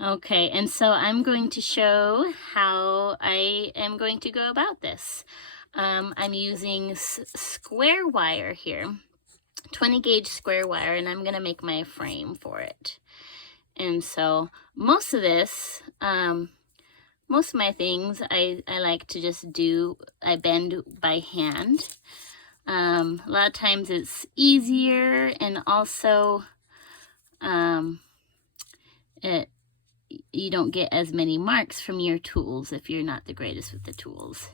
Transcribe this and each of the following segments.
Okay, and so I'm going to show how I am going to go about this. I'm using square wire here, 20 gauge square wire, and I'm going to make my frame for it. And so most of this, most of my things I like to just do, I bend by hand. A lot of times it's easier, and also you don't get as many marks from your tools if you're not the greatest with the tools.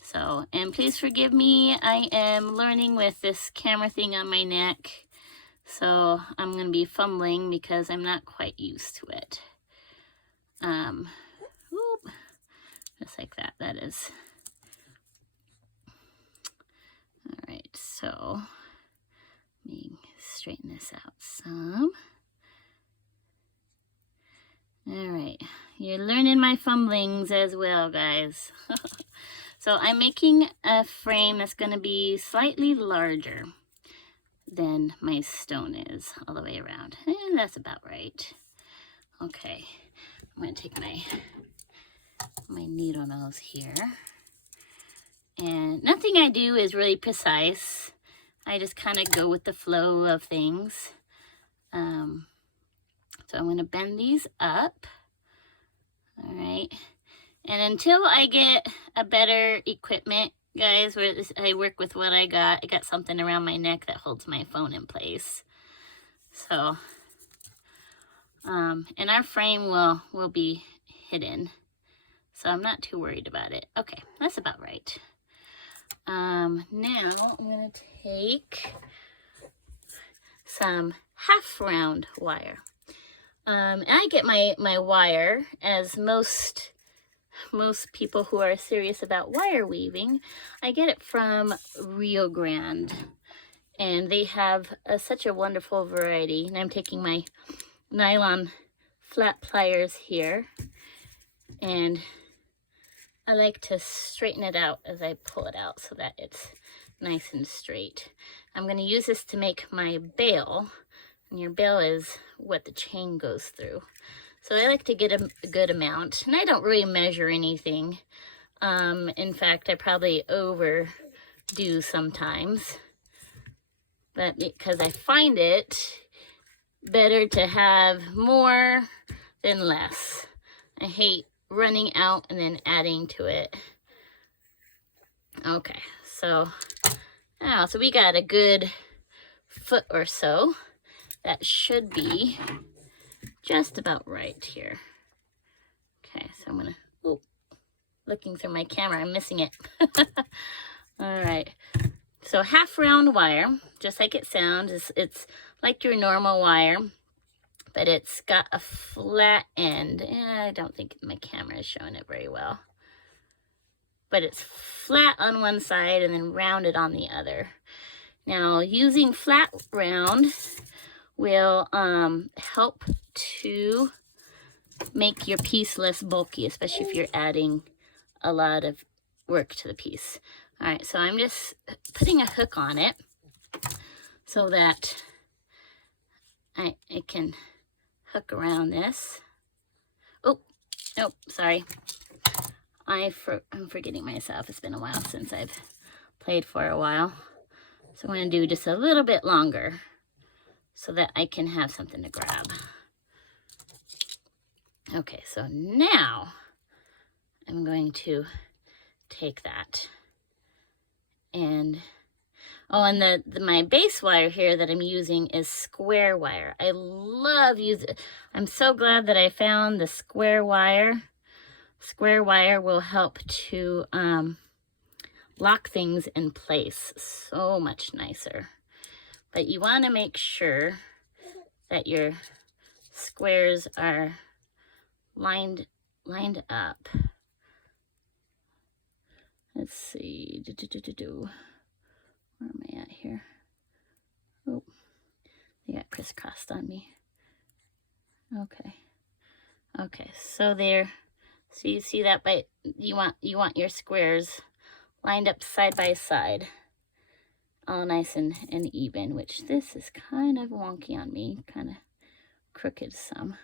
So, and please forgive me, I am learning with this camera thing on my neck. So I'm going to be fumbling because I'm not quite used to it. Just like that, that is. All right, so let me straighten this out some. All right, you're learning my fumblings as well, guys. So I'm making a frame that's going to be slightly larger than my stone is all the way around. And that's about right. Okay, I'm going to take my needle nose here. And nothing I do is really precise. I just kind of go with the flow of things. So I'm going to bend these up. All right. And until I get a better equipment, guys, where I work with what I got something around my neck that holds my phone in place. So, and our frame will be hidden. So I'm not too worried about it. Okay, that's about right. Now I'm going to take some half round wire. And I get my wire, as most people who are serious about wire weaving, I get it from Rio Grande. And they have such a wonderful variety. And I'm taking my nylon flat pliers here. And I like to straighten it out as I pull it out so that it's nice and straight. I'm going to use this to make my bail. And your bail is what the chain goes through. So I like to get a good amount. And I don't really measure anything. In fact, I probably overdo sometimes. But because I find it better to have more than less. I hate running out and then adding to it. Okay, so now, so we got a good foot or so. That should be just about right here. Okay, so I'm gonna, looking through my camera, I'm missing it. All right, so half round wire, just like it sounds. It's like your normal wire, but it's got a flat end. I don't think my camera is showing it very well. But it's flat on one side and then rounded on the other. Now, using flat round will help to make your piece less bulky, especially if you're adding a lot of work to the piece. All right, so I'm just putting a hook on it so that I can hook around this. Oh, nope, sorry. I'm forgetting myself. It's been a while since I've played for a while. So I'm going to do just a little bit longer so that I can have something to grab. Okay, so now I'm going to take that and my base wire here that I'm using is square wire. I love using it. I'm so glad that I found the square wire. Square wire will help to lock things in place so much nicer. But you want to make sure that your squares are lined up. Let's see. Where am I at here? Oh, they got crisscrossed on me. Okay, so there. So you see that you want your squares lined up side by side, all nice and even, which this is kind of wonky on me, kind of crooked some.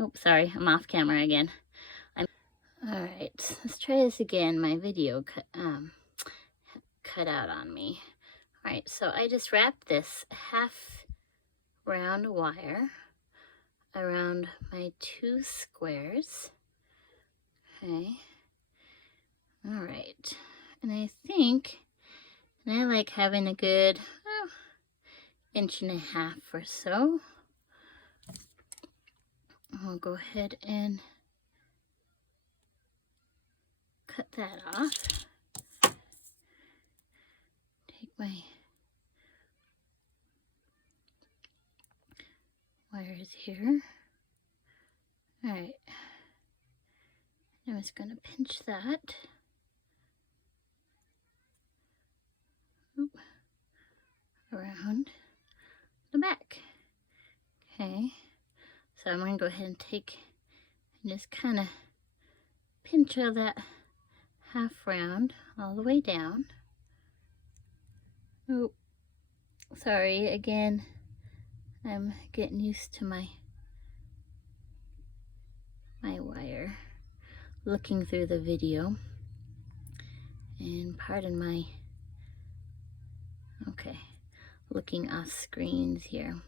Oh, sorry, I'm off camera again. All right, let's try this again. My video cut out on me. All right, so I just wrapped this half round wire around my 2 squares. Okay. All right, and I think, and I like having a good 1.5 inches or so. I'll go ahead and cut that off. Take my wires here. All right. I'm just going to pinch that. Oop, around the back. Okay. So I'm going to go ahead and take and just kind of pinch all that half round all the way down. Oh, sorry, again, I'm getting used to my wire, looking through the video, and pardon my, okay, looking off screens here.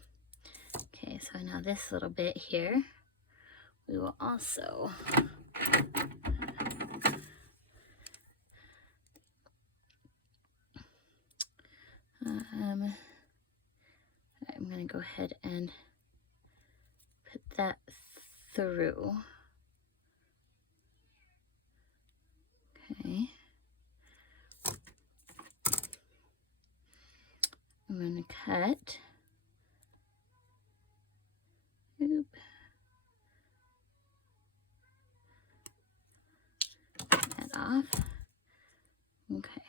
Okay, so now this little bit here, we will also I'm going to go ahead and put that through. Okay. I'm going to cut. Oop. That off. Okay.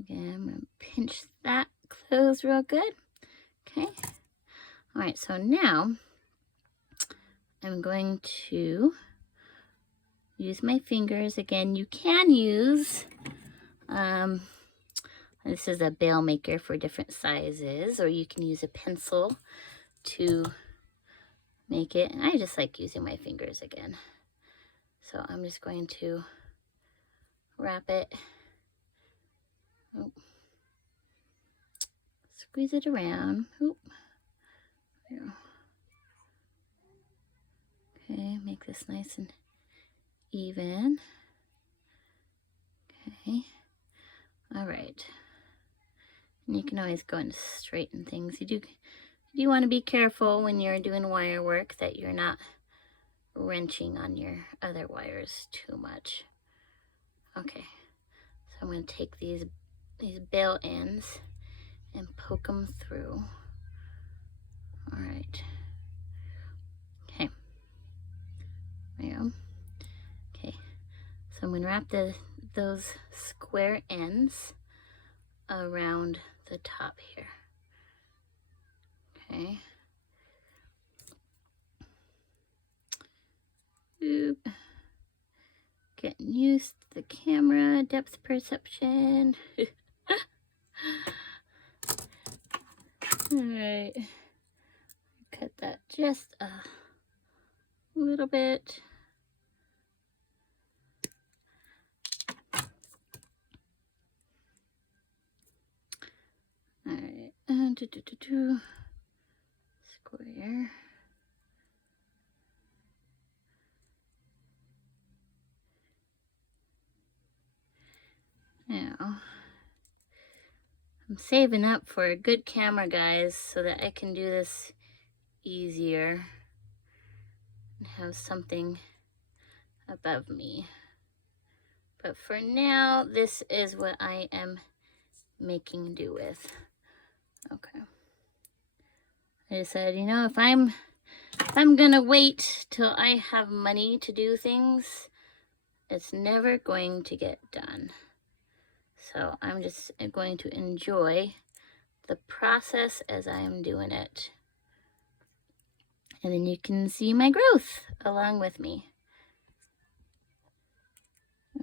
Again, I'm going to pinch that close real good. Okay. All right, so now I'm going to use my fingers. Again, you can use, this is a bail maker for different sizes, or you can use a pencil to make it. And I just like using my fingers again. So I'm just going to wrap it. Oh. Squeeze it around. Oop. There. Okay, make this nice and even. Okay. All right. And you can always go and straighten things. You do want to be careful when you're doing wire work that you're not wrenching on your other wires too much. Okay. So I'm going to take these bail ends and poke them through. All right. Okay. There you go. Okay. So I'm going to wrap those square ends around the top here. Okay. Oop. Getting used to the camera depth perception. All right. Cut that just a little bit. All right. Square. Now, I'm saving up for a good camera, guys, so that I can do this easier and have something above me. But for now, this is what I am making do with. Okay. I decided, you know, if I'm gonna wait till I have money to do things, it's never going to get done. So I'm just going to enjoy the process as I am doing it. And then you can see my growth along with me.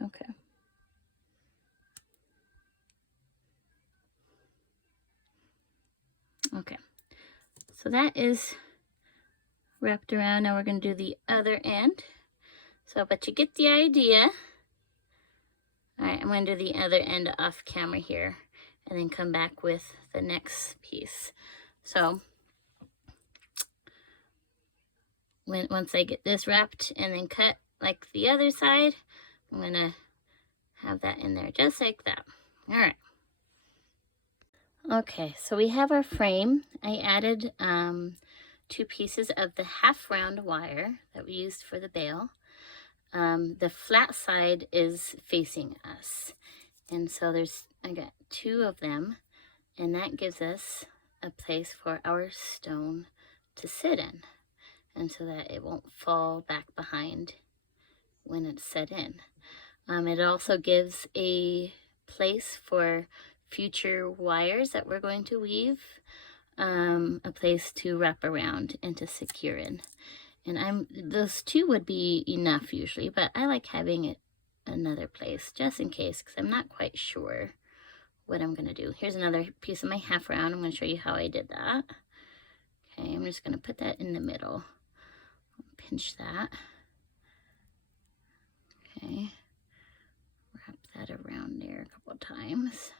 Okay. Okay. So that is wrapped around. Now we're going to do the other end. So, but you get the idea. All right, I'm going to do the other end off camera here and then come back with the next piece. So, once I get this wrapped and then cut like the other side, I'm going to have that in there just like that. All right. Okay, so we have our frame. I added 2 pieces of the half round wire that we used for the bail. The flat side is facing us. And so I got 2 of them, and that gives us a place for our stone to sit in. And so that it won't fall back behind when it's set in. It also gives a place for future wires that we're going to weave, a place to wrap around and to secure in. And those 2 would be enough usually, but I like having it another place just in case, because I'm not quite sure what I'm going to do. Here's another piece of my half round. I'm going to show you how I did that. Okay, I'm just going to put that in the middle. Pinch that. Okay, wrap that around there a couple of times.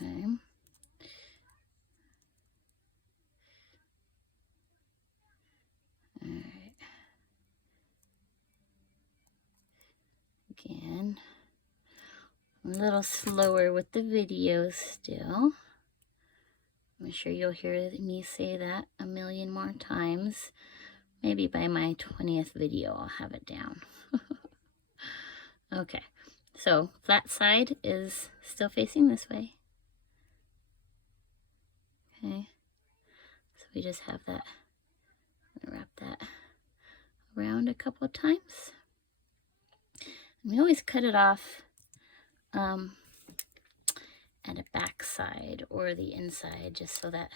Okay. All right. Again, a little slower with the video still. I'm sure you'll hear me say that a million more times. Maybe by my 20th video, I'll have it down. Okay, so flat side is still facing this way. Okay, so we just have that. I'm gonna wrap that around a couple of times. And we always cut it off at a back side or the inside, just so that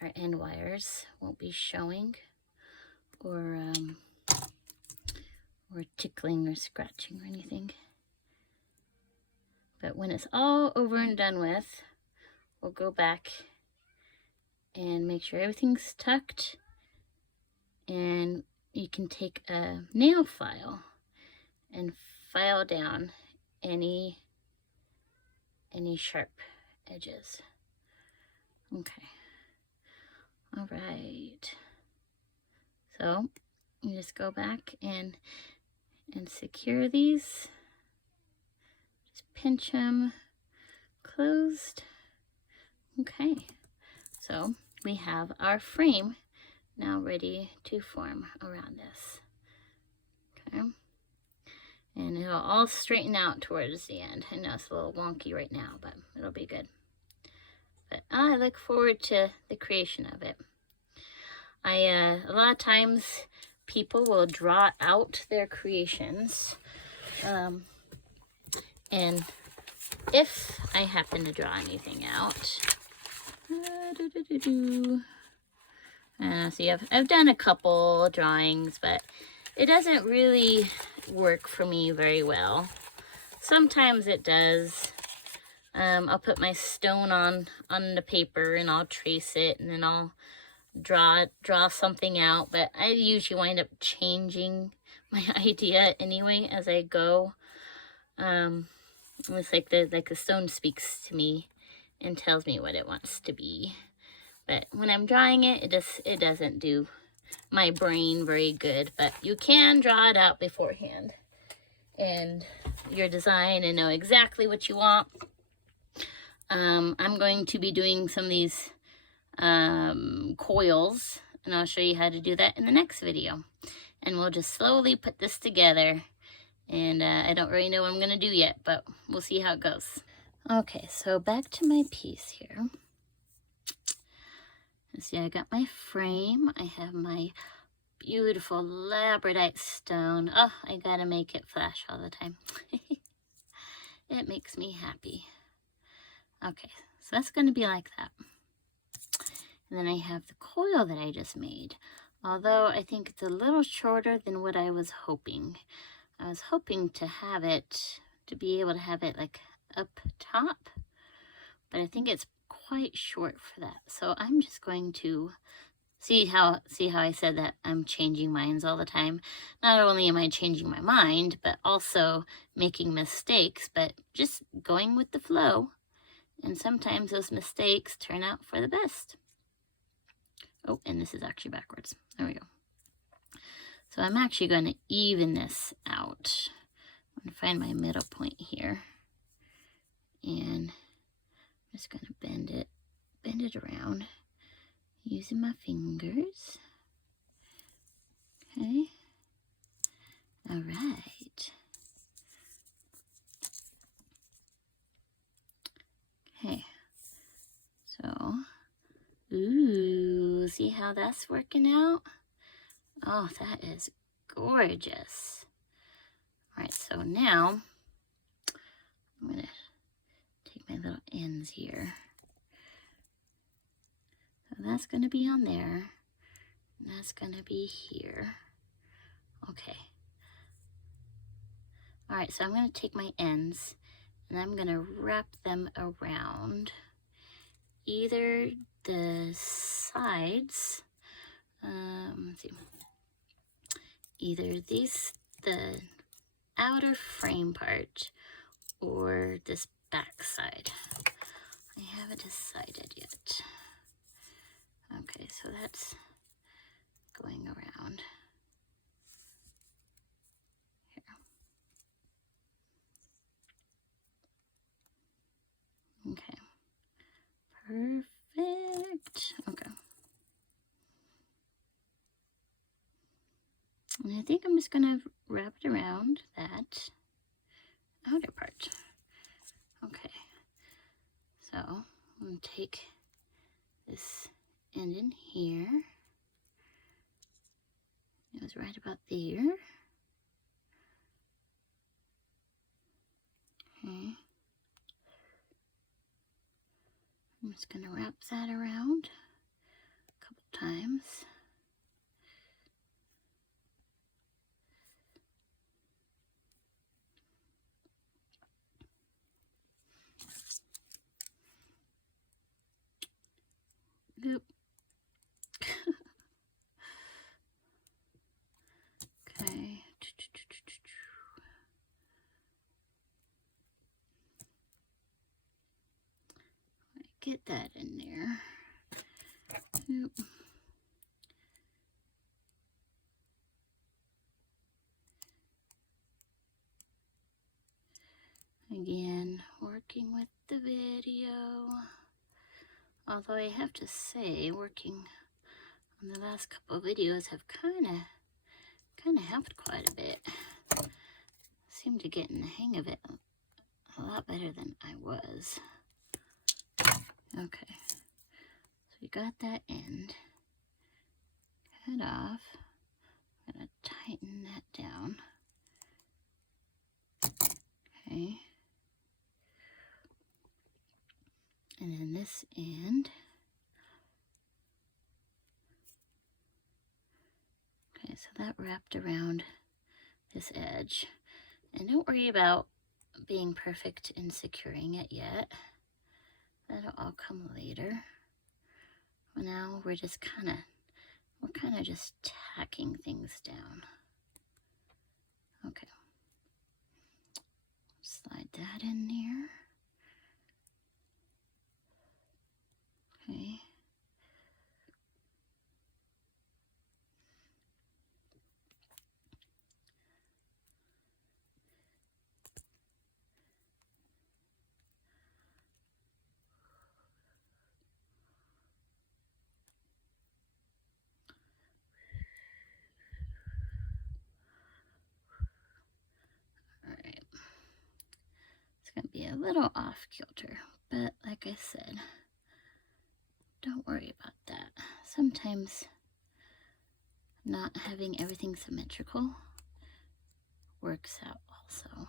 our end wires won't be showing or tickling or scratching or anything. But when it's all over and done with, we'll go back and make sure everything's tucked, and you can take a nail file and file down any sharp edges. Okay. All right. So you just go back and secure these. Just pinch them closed. Okay. So we have our frame now ready to form around this. Okay. And it'll all straighten out towards the end. I know it's a little wonky right now, but it'll be good. But I look forward to the creation of it. A lot of times people will draw out their creations. And if I happen to draw anything out, see, I've done a couple drawings, but it doesn't really work for me very well. Sometimes it does. I'll put my stone on the paper and I'll trace it, and then I'll draw something out, but I usually wind up changing my idea anyway as I go. It's like the stone speaks to me and tells me what it wants to be. But when I'm drawing it, it doesn't do my brain very good. But you can draw it out beforehand and your design and know exactly what you want. I'm going to be doing some of these coils, and I'll show you how to do that in the next video. And we'll just slowly put this together. And I don't really know what I'm going to do yet, but we'll see how it goes. Okay, so back to my piece here. See, I got my frame. I have my beautiful Labradorite stone. Oh, I gotta make it flash all the time. It makes me happy. Okay, so that's going to be like that. And then I have the coil that I just made. Although I think it's a little shorter than what I was hoping. I was hoping to be able to have it like up top. But I think it's quite short for that. So I'm just going to see how I said that I'm changing minds all the time. Not only am I changing my mind, but also making mistakes, but just going with the flow. And sometimes those mistakes turn out for the best. Oh, and this is actually backwards. There we go. So I'm actually going to even this out. I'm going to find my middle point here. And I'm just going to bend it around using my fingers. Okay. All right. Okay. So, ooh, see how that's working out? Oh, that is gorgeous. All right, so now I'm going to take my little ends here. So that's going to be on there, and that's going to be here. Okay. All right, so I'm going to take my ends, and I'm going to wrap them around either the sides, let's see, either the outer frame part, or this back side. I haven't decided yet. Okay, so that's going around here. Okay, perfect. Okay. And I think I'm just gonna wrap it around that outer part. Okay, so I'm gonna take this end in here. It was right about there. Okay. I'm just gonna wrap that around a couple times. Oop. Okay. Get that in there. Oop. Again, working with the video. Although I have to say, working on the last couple of videos have kind of helped quite a bit. Seem to get in the hang of it a lot better than I was. Okay, so we got that end cut off. I'm gonna tighten that down. Okay. And then this end. Okay, so that wrapped around this edge. And don't worry about being perfect in securing it yet. That'll all come later. Well, now we're kind of just tacking things down. Okay. Slide that in there. Okay. All right. It's going to be a little off kilter, but like I said, don't worry about that. Sometimes not having everything symmetrical works out also.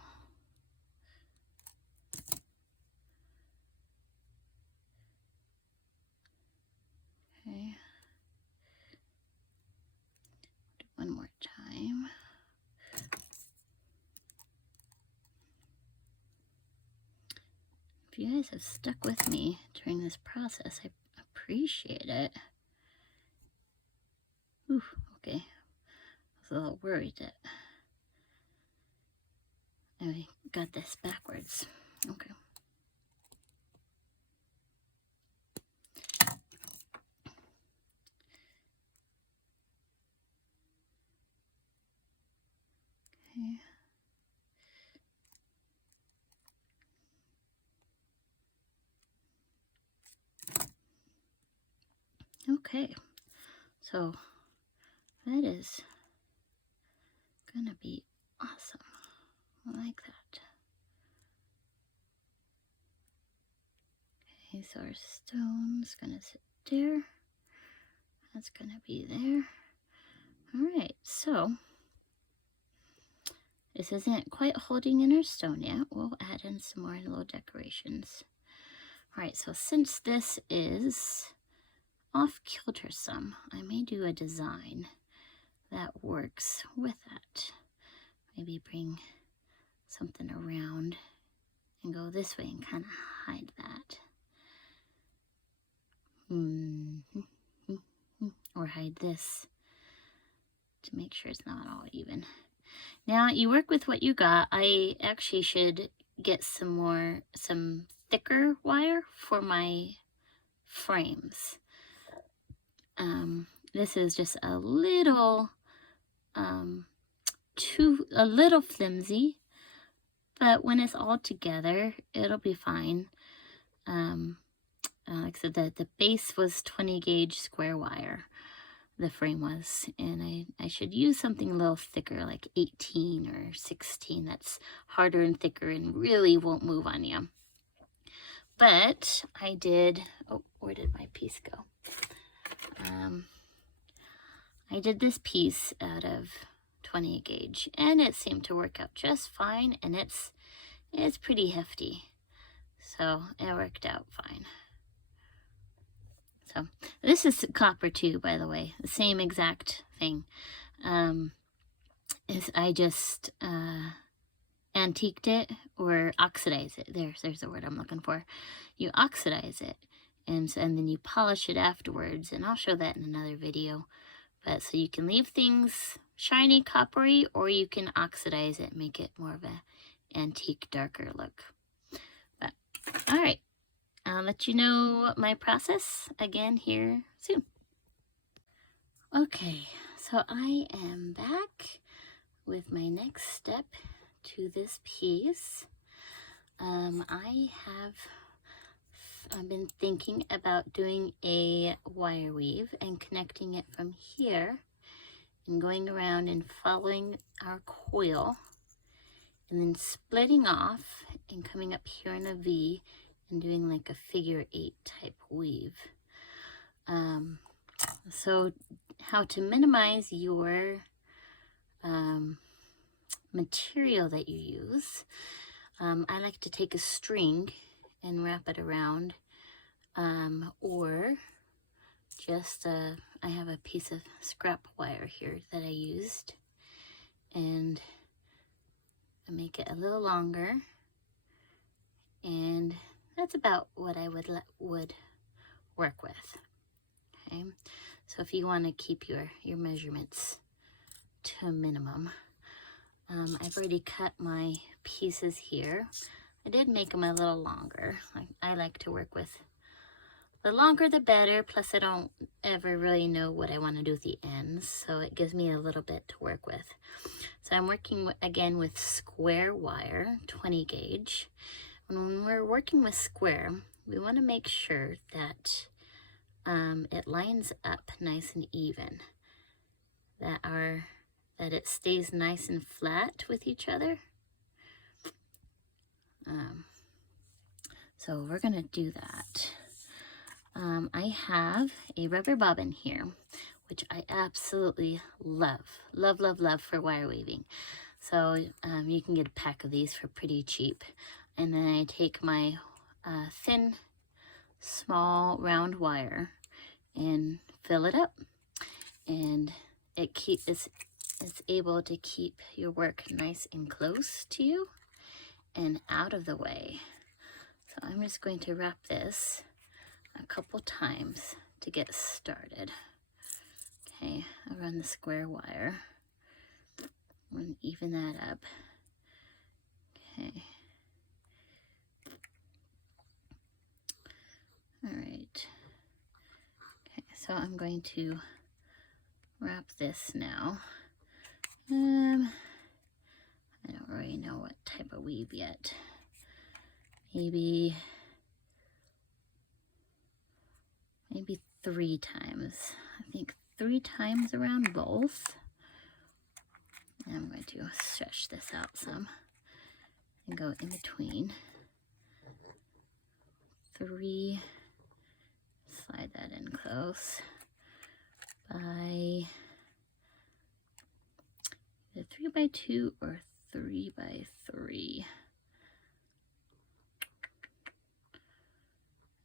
Okay. Do one more time. If you guys have stuck with me during this process, I appreciate it. Ooh, okay. I was a little worried that I got this backwards. Okay. Okay, so that is gonna be awesome. I like that. Okay, so our stone's gonna sit there. That's gonna be there. All right, so this isn't quite holding in our stone yet. We'll add in some more little decorations. All right, so since this is off kilter some, I may do a design that works with that. Maybe bring something around and go this way and kind of hide that. Or hide this to make sure it's not all even. Now you work with what you got. I actually should get some thicker wire for my frames. This is just a little flimsy, but when it's all together, it'll be fine. Like I said, the base was 20 gauge square wire, the frame was, and I should use something a little thicker, like 18 or 16, that's harder and thicker and really won't move on you. But I did, oh, where did my piece go? I did this piece out of 20 gauge, and it seemed to work out just fine, and it's pretty hefty, so it worked out fine. So this is copper too, by the way, the same exact thing. I just antiqued it or oxidized it. There's the word I'm looking for. You oxidize it, and then you polish it afterwards, and I'll show that in another video. But so you can leave things shiny, coppery, or you can oxidize it and make it more of a antique, darker look. But all right, I'll let you know my process again here soon. Okay, so I am back with my next step to this piece. I've been thinking about doing a wire weave and connecting it from here and going around and following our coil and then splitting off and coming up here in a V and doing like a figure 8 type weave. So how to minimize your material that you use. I like to take a string and wrap it around, or just I have a piece of scrap wire here that I used, and I make it a little longer, and that's about what I would work with. Okay, so if you want to keep your measurements to a minimum, I've already cut my pieces here. I did make them a little longer. I like to work with the longer the better, plus I don't ever really know what I want to do at the ends, so it gives me a little bit to work with. So I'm working again with square wire, 20 gauge. When we're working with square, we want to make sure that it lines up nice and even, that it stays nice and flat with each other. So we're gonna do that. I have a rubber bobbin here, which I absolutely love for wire weaving. So you can get a pack of these for pretty cheap. And then I take my thin, small, round wire and fill it up. And it's able to keep your work nice and close to you and out of the way. So I'm just going to wrap this a couple times to get started. Okay, I'll run the square wire. I'm going to even that up. Okay. All right. Okay, so I'm going to wrap this now. I don't really know what type of weave yet. Maybe 3 times. I think 3 times around both. And I'm going to stretch this out some and go in between. 3, slide that in close by either 3 by 2 or 3 by 3.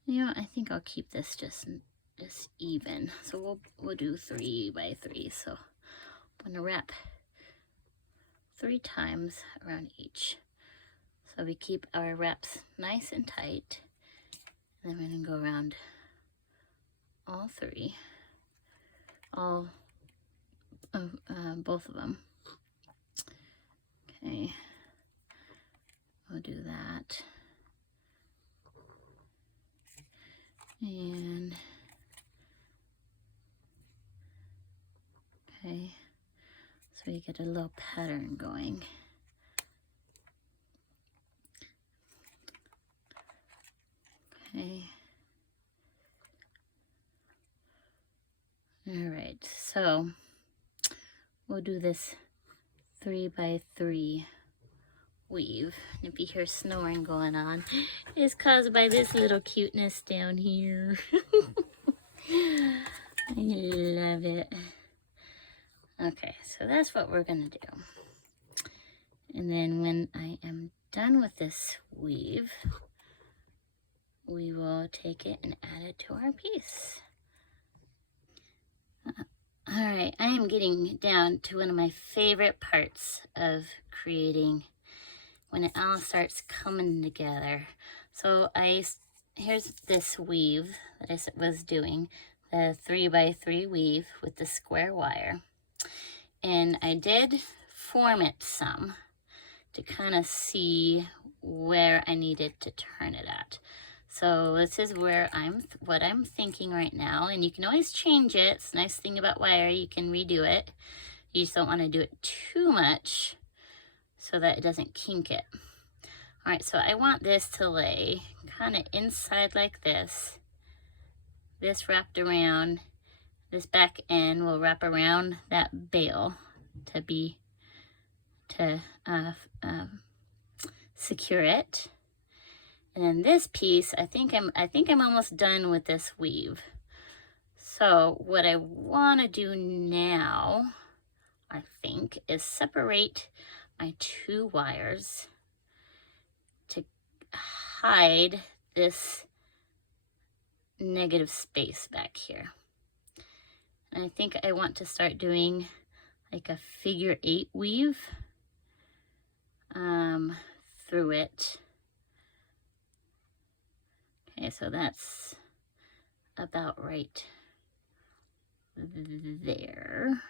You know, I think I'll keep this just even. So we'll do 3 by 3. So I'm gonna wrap 3 times around each. So we keep our wraps nice and tight. And then we're gonna go around all 3, both of them. Okay, we'll do that. And okay, so you get a little pattern going. Okay. All right, so we'll do this 3 by 3 weave. And if you hear snoring going on, it's caused by this little cuteness down here. I love it. Okay, so that's what we're gonna do. And then when I am done with this weave, we will take it and add it to our piece. All right, I am getting down to one of my favorite parts of creating, when it all starts coming together. So here's this weave that I was doing, the 3 by 3 weave with the square wire. And I did form it some to kind of see where I needed to turn it at. So this is where what I'm thinking right now, and you can always change it. It's a nice thing about wire, you can redo it. You just don't want to do it too much so that it doesn't kink it. All right, so I want this to lay kind of inside like this. This wrapped around, this back end will wrap around that bail to secure it. And then this piece, I think I'm almost done with this weave. So what I want to do now, I think, is separate my 2 wires to hide this negative space back here. And I think I want to start doing like a figure 8 weave through it. Okay, so that's about right there.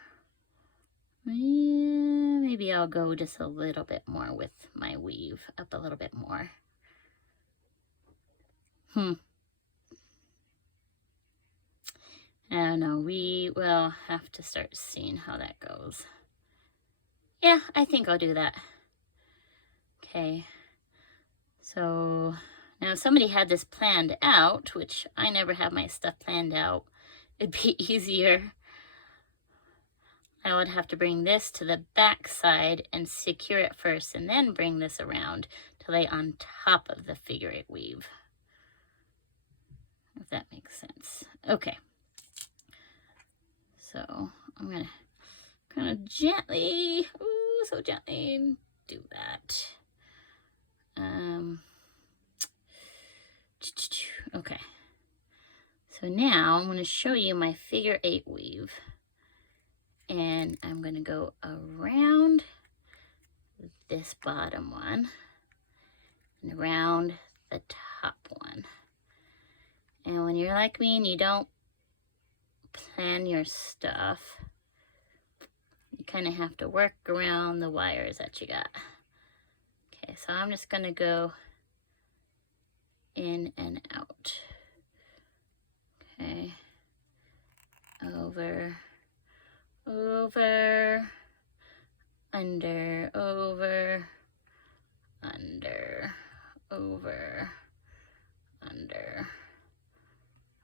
Maybe I'll go just a little bit more with my weave, up a little bit more. I don't know, we will have to start seeing how that goes. Yeah, I think I'll do that. Okay, so now if somebody had this planned out, which I never have my stuff planned out, it'd be easier. I would have to bring this to the back side and secure it first, and then bring this around to lay on top of the figure 8 weave. If that makes sense. Okay. So I'm gonna kind of gently, so gently do that. Okay. So now I'm going to show you my figure 8 weave. And I'm going to go around this bottom one and around the top you're like me and you don't plan your stuff, you kind of have to work around the wires that you got. Okay, so I'm just gonna go in and out. Okay, over, over, under, over, under, over, under,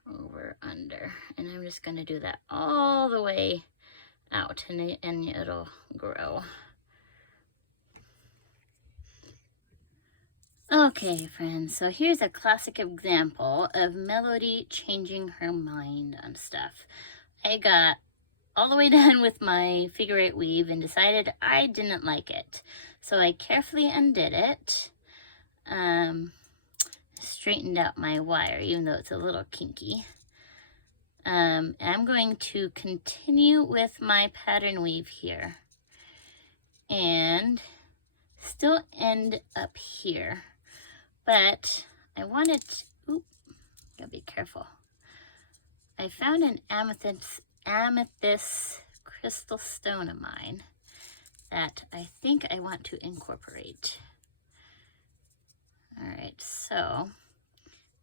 over, under. And I'm just gonna do that all the way out, and it'll grow. Okay, friends, so here's a classic example of Melody changing her mind on stuff. I got all the way done with my figure eight weave and decided I didn't like it. So I carefully undid it, straightened out my wire, even though it's a little kinky. I'm going to continue with my pattern weave here and still end up here. But I wanted to, oop, gotta be careful. I found an amethyst crystal stone of mine that I think I want to incorporate. All right, so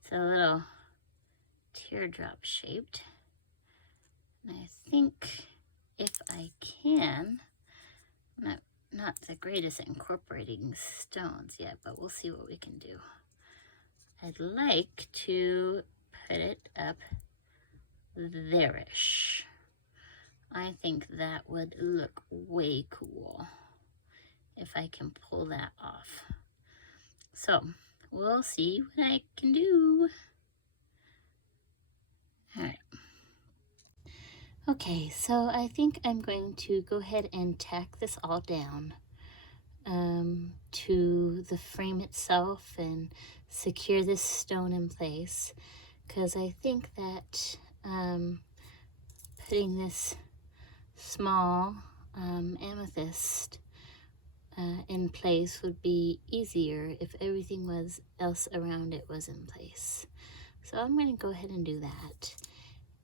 it's a little teardrop shaped. And I think if I can, not the greatest at incorporating stones yet, but we'll see what we can do. I'd like to put it up there-ish. I think that would look way cool if I can pull that off. So we'll see what I can do. All right. Okay, so I think I'm going to go ahead and tack this all down to the frame itself and secure this stone in place, because I think that putting this small amethyst in place would be easier if everything else around it was in place. So I'm going to go ahead and do that.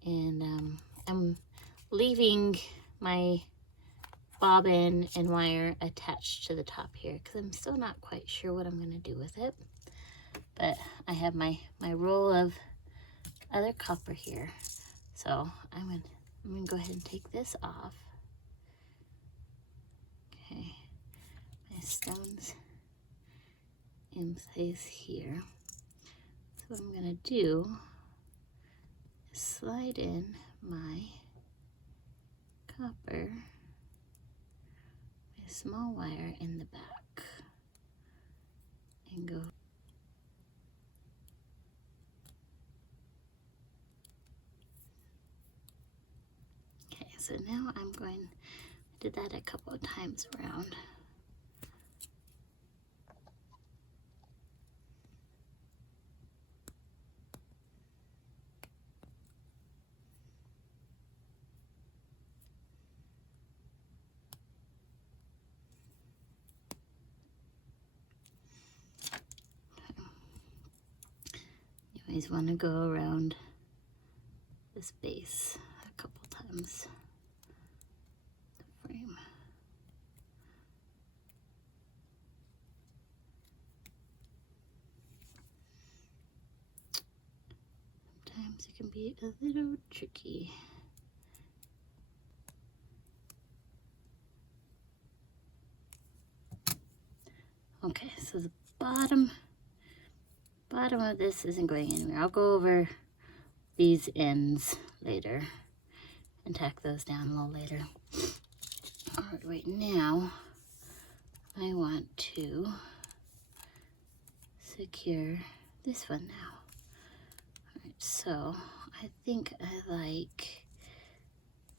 And I'm leaving my bobbin and wire attached to the top here because I'm still not quite sure what I'm going to do with it. But I have my roll of other copper here. So I'm going to go ahead and take this off. Okay, my stone's in place here. So what I'm going to do is slide in my copper, a small wire in the back, and go. Okay, so now I'm going, I did that a couple of times around. You always want to go around this base a couple times. The frame. Sometimes it can be a little tricky. Okay, so the bottom of this isn't going anywhere. I'll go over these ends later and tack those down a little later. All right now I want to secure this one now. All right, so I think I like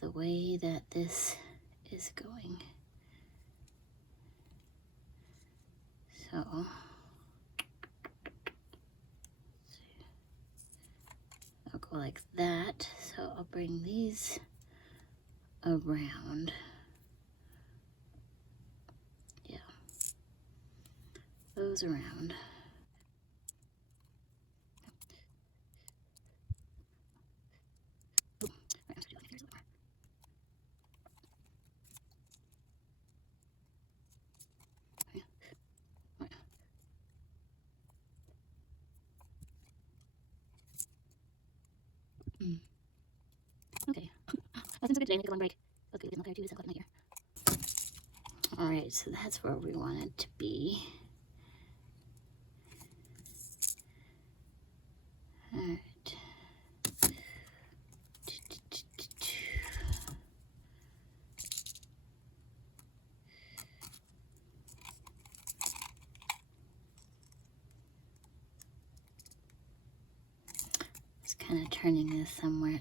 the way that this is going. So I'll go like that. So I'll bring these around. Yeah, those around. today. I'm gonna take a long break. Okay, it's not there too, so I'm here. All right, so that's where we want it to be. All right. Just kind of turning this somewhat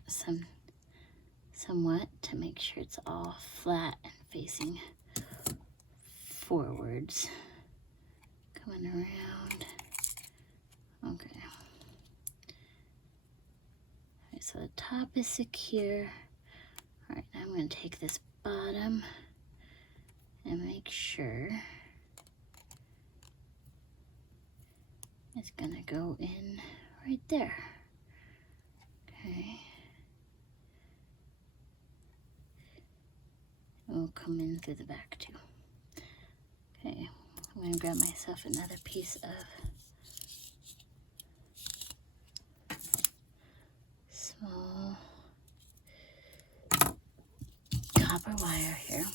to make sure it's all flat and facing forwards. Coming around. Okay. All right, so the top is secure. All right, now I'm going to take this bottom and make sure it's going to go in right there. Okay. It will come in through the back too. Okay, I'm going to grab myself another piece of small copper wire here.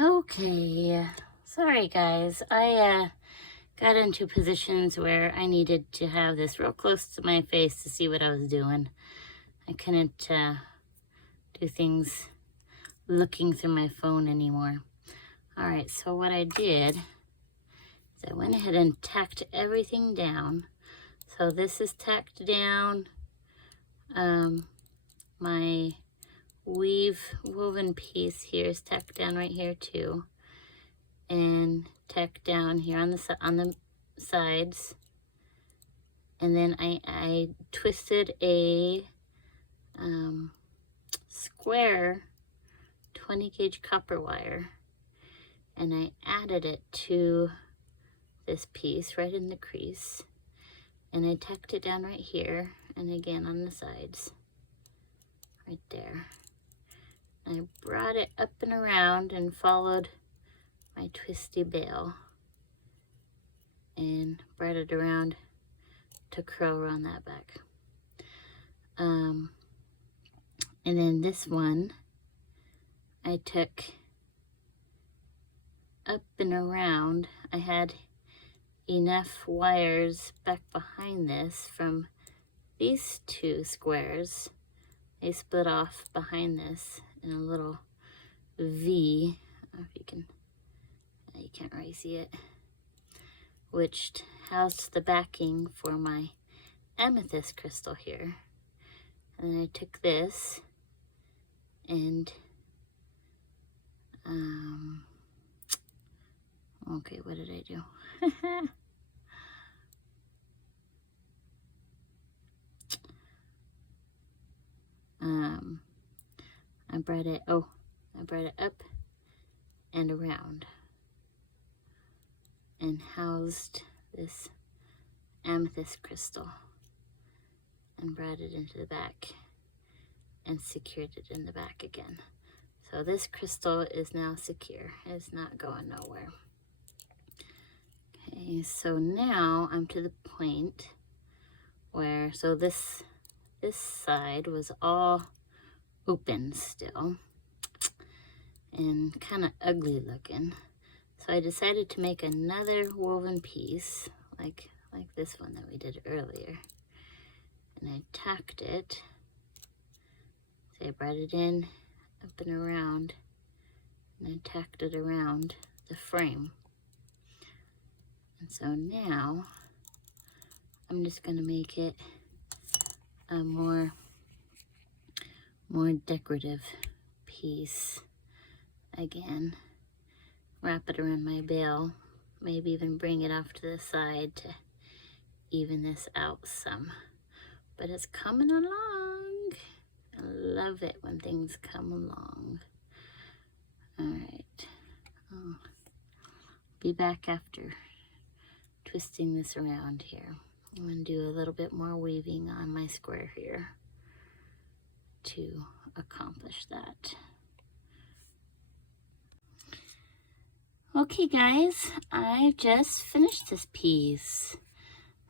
Okay, sorry guys, I got into positions where I needed to have this real close to my face to see what I was doing. I couldn't do things looking through my phone anymore. All right, so what I did is I went ahead and tacked everything down. So this is tacked down. My woven piece here is tacked down right here too, and tacked down here on the sides. And then I twisted a square 20 gauge copper wire, and I added it to this piece right in the crease, and I tacked it down right here and again on the sides right there. I brought it up and around and followed my twisty bail and brought it around to curl around that back. And then this one I took up and around. I had enough wires back behind this from these two squares. They split off behind this in a little V. I don't know if you can't really see it, which housed the backing for my amethyst crystal here. And then I took this and okay, what did I do? I brought it up and around and housed this amethyst crystal and brought it into the back and secured it in the back again. So this crystal is now secure. It's not going nowhere. Okay, so now I'm to the point where, so this side was all open still and kind of ugly looking. So I decided to make another woven piece like this one that we did earlier. And I tacked it. So I brought it in, up and around, and I tacked it around the frame. And so now I'm just going to make it a more decorative piece again. Wrap it around my bail, maybe even bring it off to the side to even this out some. But it's coming along. I love it when things come along. All right, I'll be back after twisting this around here. I'm going to do a little bit more weaving on my square here to accomplish that. Okay guys, I've just finished this piece.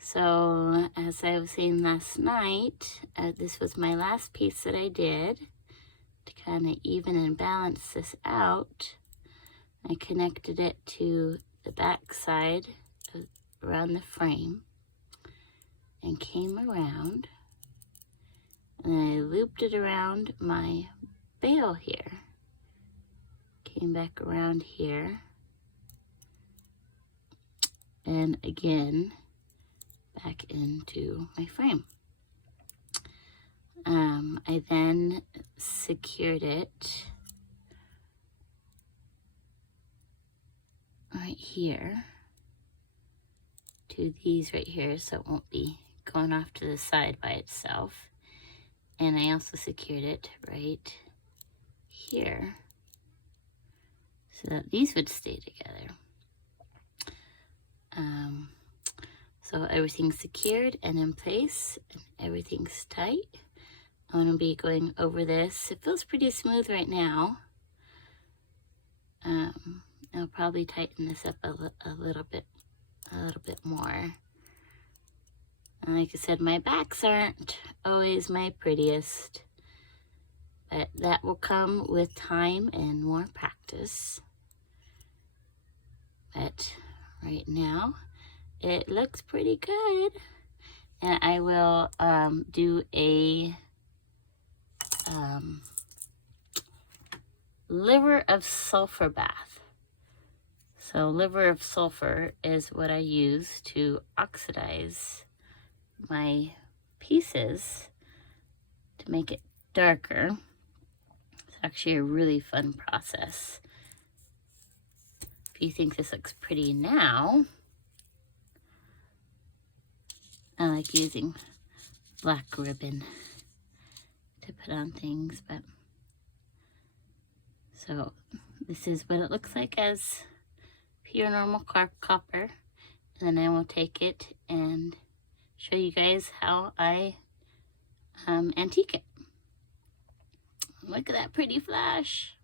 So as I was saying last night, this was my last piece that I did to kind of even and balance this out. I connected it to the back side around the frame and came around, and I looped it around my bail here. Came back around here, and again back into my frame. I then secured it right here to these right here, so it won't be going off to the side by itself. And I also secured it right here so that these would stay together. So everything's secured and in place, and everything's tight. I'm going to be going over this. It feels pretty smooth right now. I'll probably tighten this up a little bit more. And like I said, my backs aren't always my prettiest, but that will come with time and more practice. But right now, it looks pretty good. And I will do a liver of sulfur bath. So liver of sulfur is what I use to oxidize my pieces to make it darker. It's actually a really fun process. If you think this looks pretty now, I like using black ribbon to put on things, but so this is what it looks like as pure normal copper. And then I will take it and show you guys how I antique it. Look at that pretty flash.